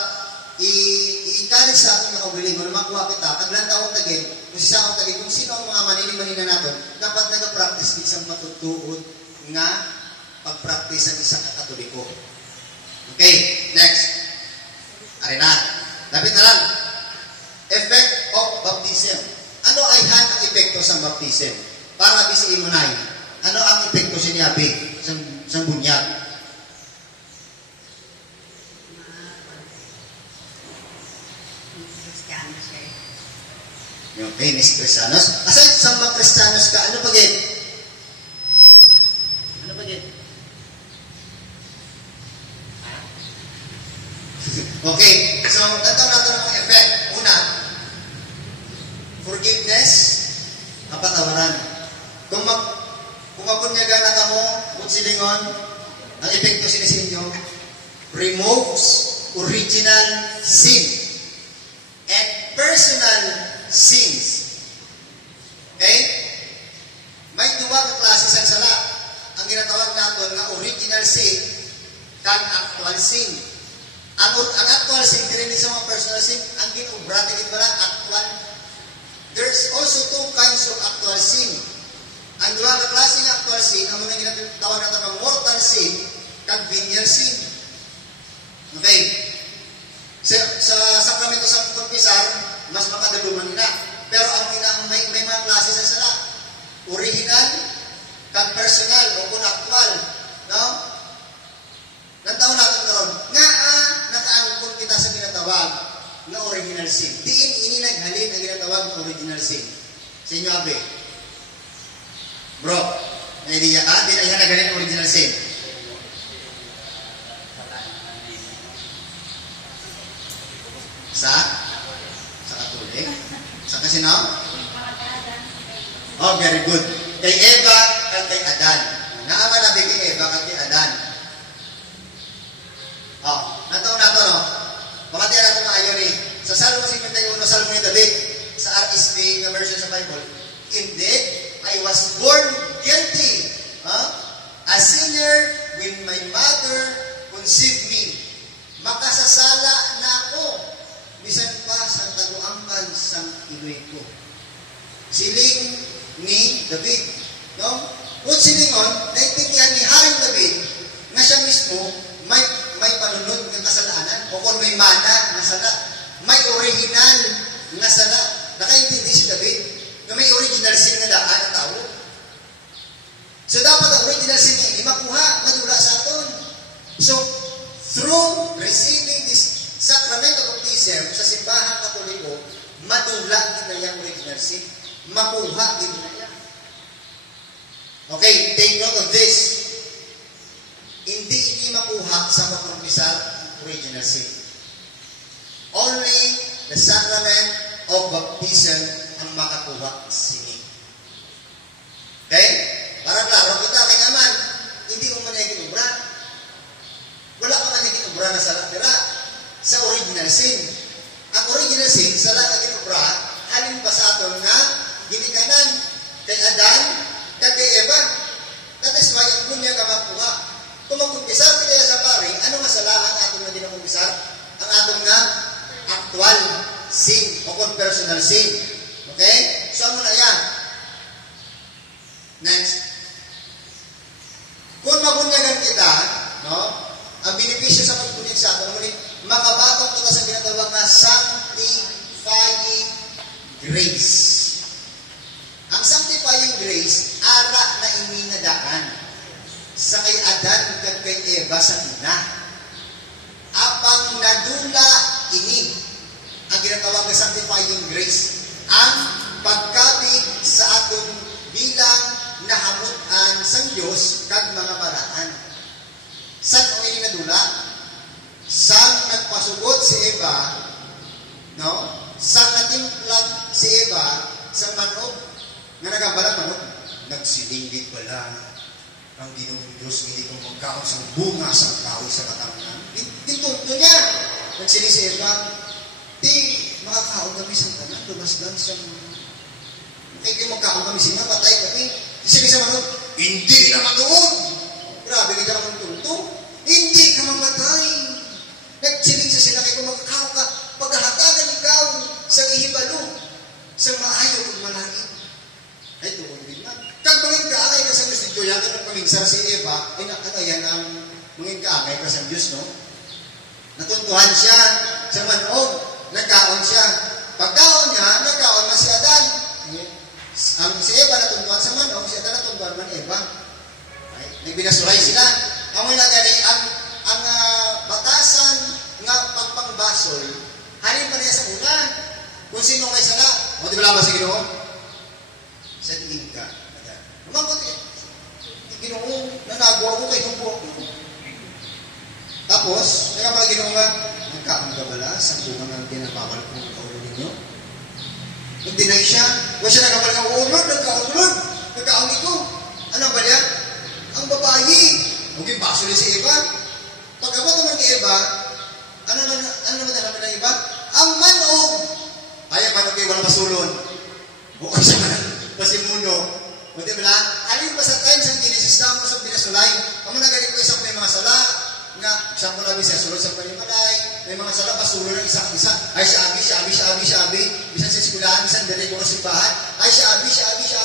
i-encourage sa ating nakaubiling mo na makuha kita, kaglang taong tagin, kung si saong tagin, kung sino ang mga manini-manina natin, dapat nag-practice isang matutuon nga pag-practice ang isang katoliko. Okay, next. Arena. Lapit na lang. Effect of baptism. Ano ay ang epekto sa baptism? Para bisiin mo na yun. Ano ang epekto sa niya, sa bunyag? Okay, Miss Cristianos. Aside sa mga Cristianos ka, ano pagit? Ano pagit? Okay, so natawag natin ang mga effect. Una, forgiveness, kapatawaran. Kung mapunyagan na ka mo, silingon, ang epekto sinisinyo, removes original sin and personal sins. Okay? May duwa ka klase sa sala. Ang ginatawag natin na original sin kang actual sin. Ang actual sin, din sa mga personal sin, ang ginubrate gid pala actual. There's also two kinds of actual sin. Ang duwa ka klase ng actual sin, ang mga ginatawag natin ng mortal sin kang venial sin. Okay? Sa sakramento sa kumpisar, mas makadaluman nila. Pero ang may mga klase sa sala. Original, kag personal, o kung actual. No? Nantaon natin karon. Nga nakaangkon kita sa ginatawag sin? Sa inyo, Abe? Bro, naidiya ka? Di na yan na ganyan original sin. Sa Katolik? Sa kasinaw? Oh, very good. Kay Eva at kay Adan. Naama na kay Eva at kay Adan. Oh, nataon na to, no? Pamatiyan na ito maayo ni. Sa Salmo 51, Salmo ni David, sa RSV na version sa Bible, indeed, I was born guilty. A sinner when my mother conceived me. Makasasala na ako. Bisan pa sa taguangkan sang iloy ko. Siling ni David. No? Kung silingon, naintindihan ni Haring David na siya mismo may panunod ng kasalaanan. O kung may mana na sala, may original na sala. Nakaintindi si David na may original sin na daan ang tao. So dapat ang original sin niya, makuha, madula sa aton. So, through receiving this sacrament of baptism sa simbahan Katoliko, madula din na yung original sin. Makuha din na yan. Okay, take note of this. Hindi ini makuha sa pagkumpisal original sin. Only the sacrament of baptism ang makakuha sini. Okay? Para klaro kita, kaya naman, hindi mo man yung obra. Wala ka man yung obra na salatira sa original sin. Ang original sin, sa lahat ng obra, halin pa sa aton na ginikanan kay Adan, kay Eva. That is why ang bunya ka makuha. Kung magkumpisar kaya sa pari, ano masalahan aton na ginakumpisar? Ang atong na actual sin o personal sin. Okay? So, ano na yan? Next. Kung mabunyagan kita, no, ang benepisyo sa pagbunyag sa atin, makabatong kita sa ginatawag na sanctifying grace. Ang sanctifying grace, ara na iminadaan sa kay Adan at kay Eva sa ina. Apang nadula ini, ang ginatawag na sanctifying grace, ang pagkabig sa atong bilang nahamutan sa Diyos kag mga paraan. San o ini nadula? Sang nagpasugot si Eva, no? Sang natimplag si Eva sa manok, nga nagabalang manok, nagsilinggit pala ang Ginoong Diyos, hindi kong magkaon sa bunga sa kahoy sa katangan. Tintunto niya. Nagsiling si Eva, di makakaon kami sa tanan, lumasdan sa kaya magkaon kami sila, patay kami. Sige sa manok, hindi naman doon. Grabe ka naman tunto. Hindi ka mamatay. Nagsiling sa sila, kaya kung magkakaw ka, paghahatagan ikaw sa ihibalo, sa maayo kung malangit. Ay, tuon din man. Kag mangin kaangay ka sa Diyos dito, yata ng pamingsar si Eva, ay ano yan ang mangin kaangay ka sa Diyos, no? Natuntuhan siya sa manog, nagkaon siya. Pagkaon niya, nagkaon na si Adan. Ang si Eva natuntuhan sa manog, si Adan natuntuhan man Eva. Ay, nagbinasuray sila. Amoy na gani, ang batasan nga pagpangbasol, halin pa niya sa una. Kung sino may sala, o di ba lang ba sa Ginoo? Sa tingin ka. Umakot eh. Ginoo, nanagawa ko kay Tumbo ako. Tapos, kaya pala Ginoo nga, nagkaon ka bala sa bunga ng pinapawal ko ng kaulo ninyo? Nag-deny siya. Huwag siya nagkabal ng ulod, nagkaon ito. Ano ba niya? Ang babayi. Huwag yung baso si Eva. Pagkabot naman ni Eva, ano naman ng Eva? Ang manog. Ay, ang manog ay walang masulon. Bukod siya pasimuno. O di ba? Alin pa sa times ang Genesis damo sa binasulay. Kamu nagaling ko isang may mga sala nga isang mula siya sulod sa palimalay. May mga sala pasulod ng isang isa. Ay siya abi. Bisan sa eskwelahan, bisan dali ko sa simbahan. Ay siya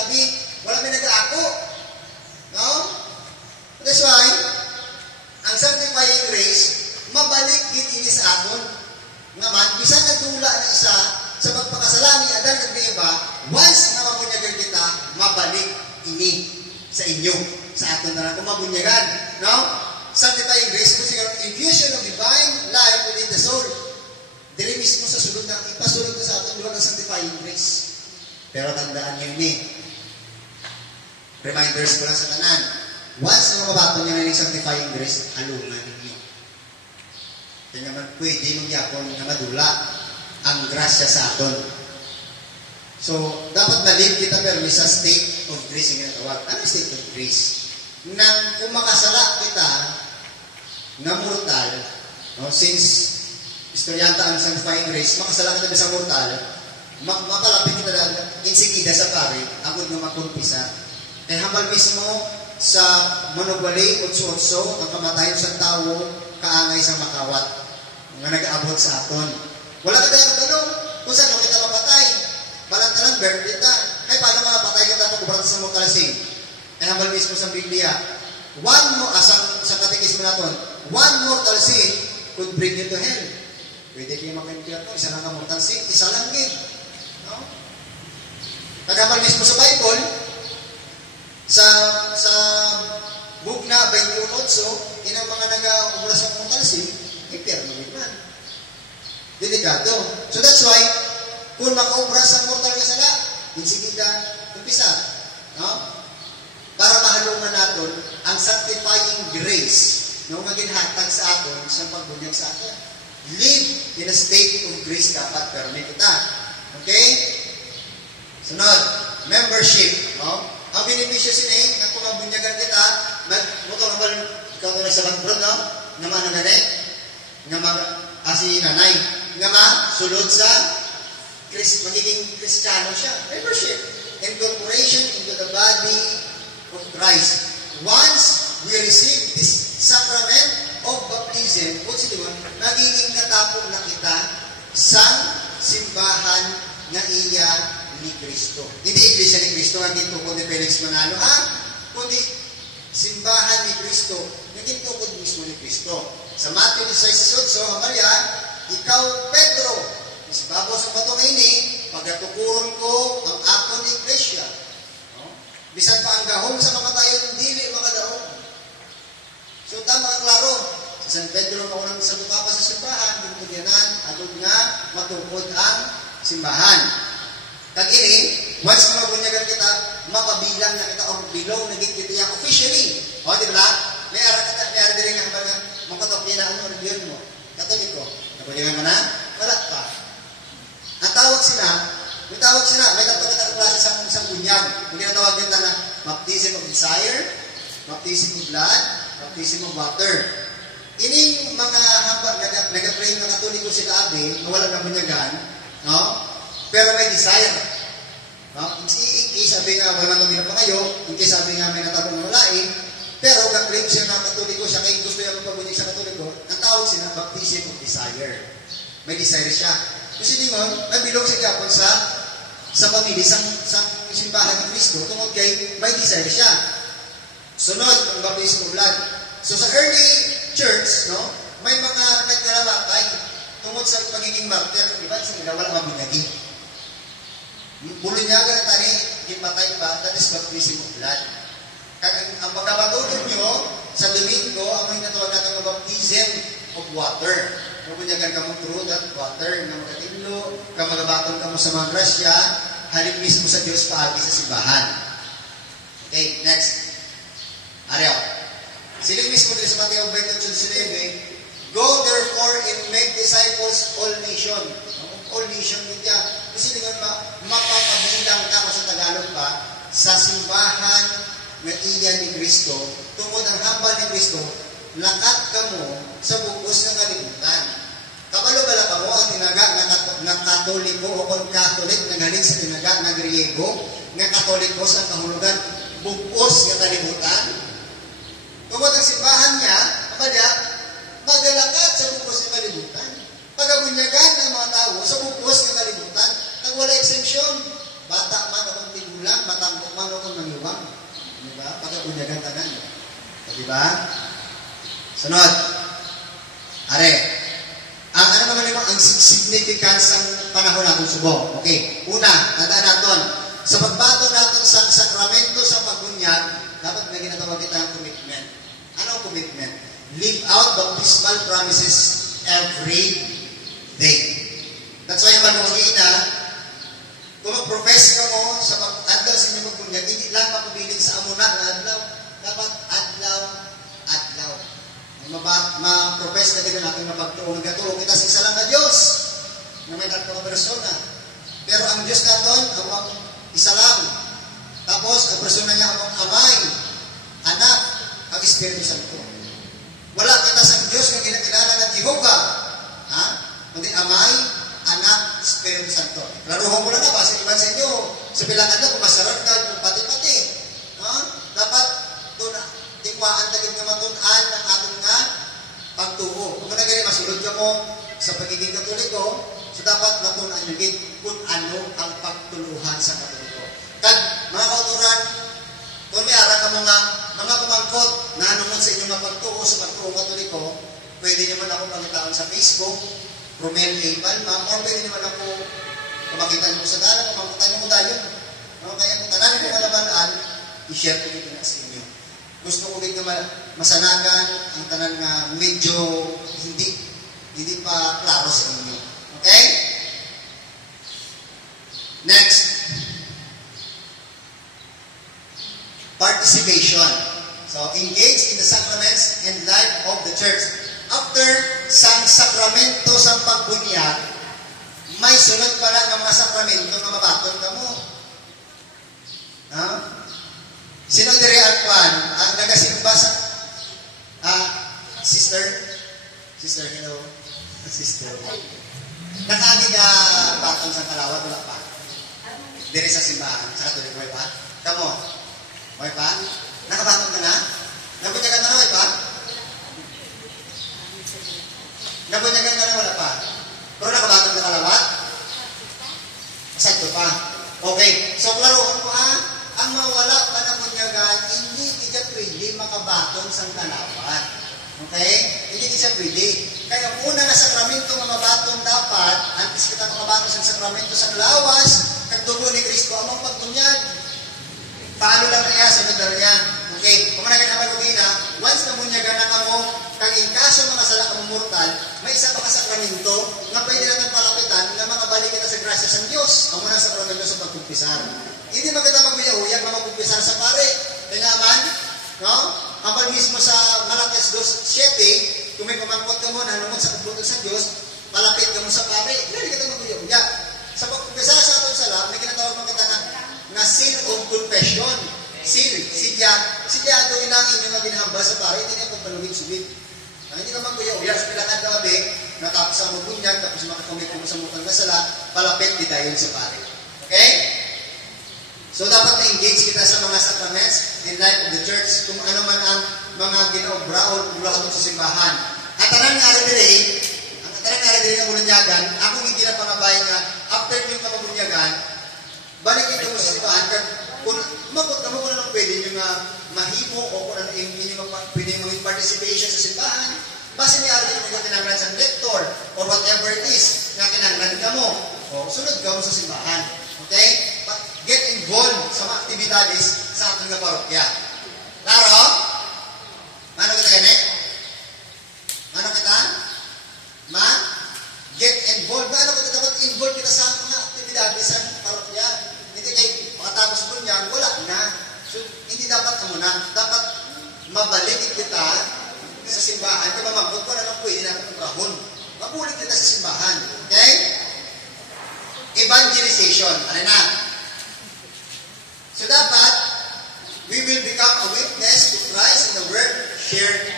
abi. Wala may nag-aako. No? That's why ang sanctifying grace mabalik gid ini sa aton. Naman bisan nagdula na isa sa pagpakasala ni Adan at ni Eva, once na mabunyagan kita, mabalik ini sa inyo, sa aton na kung mabunyagan. No? Sanctifying grace, kung siguro, infusion of divine life within the soul. Dili mismo sa sulod na, ipasulod na sa aton, luwag ang sanctifying grace. Pero tandaan nyo ini. Reminders ko lang sa tanan. Once na mababato nyo na yung sanctifying grace, alungan ninyo. Kaya naman pwede nung yapon na madula ang grasya sa aton. So, dapat balik kita pero sa state of grace yung ginatawag. Ano state of grace? Nang kung makasala kita na mortal, no, since istoryanta ang sanctifying grace, makasala kita sa mortal, mapalapit kita na insigida sa pari, agad na makumpisa. Kaya hambal mismo sa manubali, utso-utso, ang kamatayon sa tao, kaangay sa makawat, nga nag-aabot sa aton. Wala ka tayo tanong, kung saan kita mapatay, balang talang birth kita. Ay, paano mapatay kita kung kumpara sa mortal sin? Kaya hambal mismo sa Biblia, sa katekismo natin, one mortal sin could bring you to hell. Pwede kayo makaintiyan to, isa lang ang mortal sin, isa lang din. No? Nagkamal mismo sa Bible, sa book na 21, inang mga nag-ubra sa mortal sin, impyerno man. Delikado. So that's why, kung makaubra sa mortal nga sala, sige ka, umpisa. No? Para mahalungan natin ang sanctifying grace na maginhatag sa aton sa pagbunyag sa aton. Live in a state of grace dapat permit kita. Okay? Sunod, membership. No? Ang benepisyo sinay, kung mabunyagan kita, muto naman, ikaw ko na sa background, no? Naman ang gani, si nanay, sulod sa magiging Kristiyano siya. Membership. Incorporation into the body of Christ. Once we receive this sacrament of baptism, nagiging katapong na kita sa simbahan na iya ni Kristo. Hindi Iglesia ni Kristo, ang gitukod ni Felix Manalo, kundi simbahan ni Kristo, naging tukod mismo ni Kristo. Sa Matthew 16:18, Amalia, ikaw, Pedro, isbabaw sa batong ini, pagatukuron ko ang akon ni Iglesia. Bisan pa ang gahom sa kamatayon, dili makadahom. So, tama ang klaro. Sa San Pedro, maunang sa pa sa simbahan, binutugyanan, atod nga, matukod ang simbahan. Kag-ini, once na mabunyagan kita, mapabilang na kita or below, naging kita yung officially. O, di ba? May ara din nga mga makatok niya na ano, religion mo. Katoliko. Nabunyagan ka na? Wala pa. Ang tawag sila, may tatawag ang klase sa isang bunyag. Hindi na tawag yun na baptism of desire, baptism of blood, baptism of water. Ining mga hamba, nag-pray ng Katoliko sila abe, na walang nabunyagan, no? Pero may desire. No? In case sabi nga, wala nang pa kayo, in case sabi nga may natabong na walain, pero nag-pray siya ng Katoliko, siya kaya gusto niya magpabunyag sa Katoliko, ang tawag sila baptism of desire. May desire siya. Kasi di mo, nabilog sa Japon sa pamilya, sa simbahan ng Kristo, tungkol kay may desire siya. Sunod, ang baptism of blood. So sa early church, no, may mga nagkaramatay tungkol sa pagiging martyr, di ba? Sa nila walang mabunyagi. Bulunyaga na tani, gimatay pa, that is baptism of blood. Ang pagkabatulog nyo, sa Domingo, ang may natawag natin ng baptism of water. Mabunyagan ka mo through that water, na magatinlo, kamagabaton ka mo sa mga grasya, halip mismo sa Diyos paagi sa simbahan. Okay, next. Ariel. Siling mismo din sa Mateo 28:19, go therefore and make disciples all nation. All nation din yan. Kasi nga mapapabilang ka sa Tagalog pa sa simbahan na iya ni Kristo, tungod ang hambal ni Kristo, lakat ka mo sa bukos ng kalibutan. Kabalo-bala ka mo ang tinaga ng Katoliko o kung Catholic na galing sa tinaga ng Griego, ng Katoliko sa kahulugan, bukos ng kalibutan. Tungod ang simbahan niya, magalakat sa bukos ng kalibutan. Pagabunyagan ng mga tao sa bukos ng kalibutan, nang wala exemption. Bata man o kung tigulang, matangkok man o kung nangiwang. Diba? Pagabunyagan tanan. Diba? Sunod. Are. Ano naman naman ang significance ng panahon natin subo? Okay. Una, tandaan natin. Sa pagbato natin sa sakramento sa pagbunyag, dapat may ginatawag kita ang commitment. Ano ang commitment? Live out baptismal promises every day. That's why yung manuhin na, kung mag-profess ka mo sa adlaw sa inyong magbunyag, hindi lang makubiling sa amuna nga adlaw. Dapat adlaw. Ma-profess na din natin na pagtuong gatuo kita sa isa lang na Diyos na may tatlo ka persona. Pero ang Diyos naton, ang isa lang. Tapos, ang persona niya ang Amay, Anak, ang Espiritu Santo. Wala kita sa Diyos na ginakilala ng Jehovah. Ha? Kundi Amay, Anak, Espiritu Santo. Laruhon ko lang na ba? Sa iban sa inyo, sa bilangan na, kung masarap ka, kung pati-pati. Ha? Dapat, doon na, tikwaan tagid nga matun-an ng ating nga pagtuo. Kung naging masulod ka mo sa pagiging Katoliko, so dapat matun-an yung kung ano ang pagtuluhan sa Katoliko. Kag, mga kauturan, kung may ara ka mga pamangkot na anumon sa inyong pagtuo sa pagtuo Katoliko, pwede naman ako pangitaan sa Facebook, Romel A. Palma, o pwede naman ako kumakita nyo sa dala, pamangkutan nyo mo tayo. Kaya kung tanan ko malabanaan, i-share ko dito na sa inyo. Gusto ko dito masanagan ang tanan nga medyo hindi pa klaro sa inyo. Okay? Next. Participation. So, engage in the sacraments and life of the church. After sang sakramento sang pagbunyag, may sunod pala ng mga sakramento na mabaton ka mo. Ha? Sino diri Alpan? Ang nagasimba sa sister, hello. Sister. Nakagi ka batong sa Kalawat, wala pa? Diri sa simbahan, sa Katoliko, may pa? Kamo? May pa? Nakabatong ka na? Nabunyagan ka na, may pa? Nabunyagan ka na, wala pa? Pero nakabatong ka Kalawat? Masagto pa. Okay, so klaroon ko ang mawala pa na bunyagan, hindi ka pwede makabaton sa Kalawat. Okay? Hindi siya pwede. Kaya una na sakramento nga mabaton dapat, antes kita makabaton sa sakramento sa lawas, kag dugo ni Kristo amang pagbunyag. Paano lang niya sa nadal niya? Okay, kung nagkakamal ko na, once na bunyagan na kamo, kag in kaso mga sala kamo mortal, may isa pa ka sakramento nga pwede natin palapitan na makabalik kita sa grasya sa Diyos. Ang unang sakramento sa pagkumpisar. Hindi maganda magbiyauyag na magkumpisar sa pare. Kaya naman, no? Ang mismo sa Malakias 2:7, kung may pamangkot ka mo na naman sa pagbuto sa Diyos, palapit ka mo sa pare. Hindi ka magbiyauyag. Sa pagkumpisar sa atong sala, may ginatawag mo kita na sin of confession. Sidya doon ang inyong maginahambal sa pare, hindi niya pagpalugig-subig. Ang hindi ka magbiyauyag, sa pilangan dabi, natapos ang mabunyag, tapos makakamit mo sa mutang kasala, palapit di tayo sa pare. Okay? So, dapat na-engage kita sa mga sacraments and life of the church kung ano man ang mga ginaobra o bulakot sa simbahan. At tanan nga rin ang bunyagan, akong hindi na pangabay nga, after yung kabunyagan, balikin ka mo sa simbahan, kung umakot ka mo kung anong pwede nyo nga mahimo o kung ano yung pwede yung participation sa simbahan, basta niya rin kung kinanglan sa lector or whatever it is, nga kinanglan ka mo, o sunod ka mo sa simbahan. Okay? Get involved sa mga aktibidades sa ating parokya. Klaro? Ano kita ganit? Ano kita? Get involved. Ano kita dapat involved kita sa mga aktibidades sa parokya? Hindi kayo makatapos mo niyan, wala na. So, hindi dapat mo na. Dapat mabalik kita sa simbahan. Kaya mamangkot ko na lang pwede natin umrahon. Mabulit kita sa simbahan. Okay? Evangelization. Ano na? So dapat, we will become a witness to Christ in the word, shared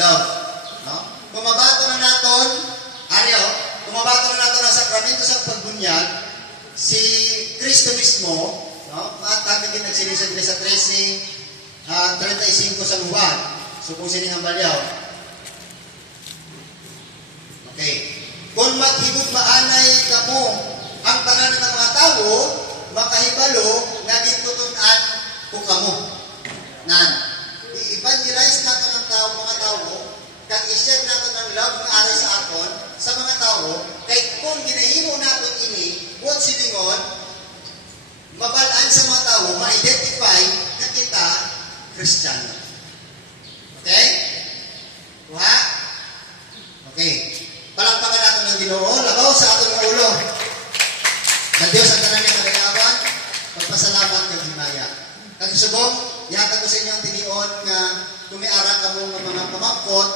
love. No? Kumabato na natin, kumabato na natin ang sakramento sa pagbunyag, si Kristo mismo, no? At din nagsilisad sa 35 sa Juan. So kung sining ang balyaw. Okay. Kung maghibog maanay kamo ang tanan ng mga tao, makahibalo na gitutunan ko kamo. Nan, i-evangelize natin ang tao, mga tao, kag i-share natin ang love ng aral sa aton sa mga tao, kay kung ginahimo natin ini, buwan silingon, mabalaan sa mga tao, ma-identify na kita Kristiyano. Okay? Kuha? Okay. Palakpakan natin ng Ginoo, labaw sa ating ulo. Na Diyos ang tanan niya kagayawan, pagpakot,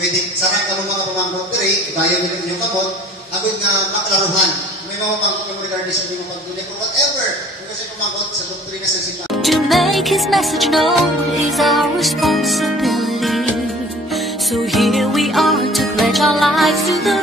pwede sarang ka mga pamangkot diri, ibayan nyo inyong kamot, agad nga maklaruhan. May mga pamangkot yung regarding sa mga pagdulit or whatever. Kung kasi pamangkot sa doktrina sa simbahan. To make his message known is our responsibility. So here we are to pledge our lives to the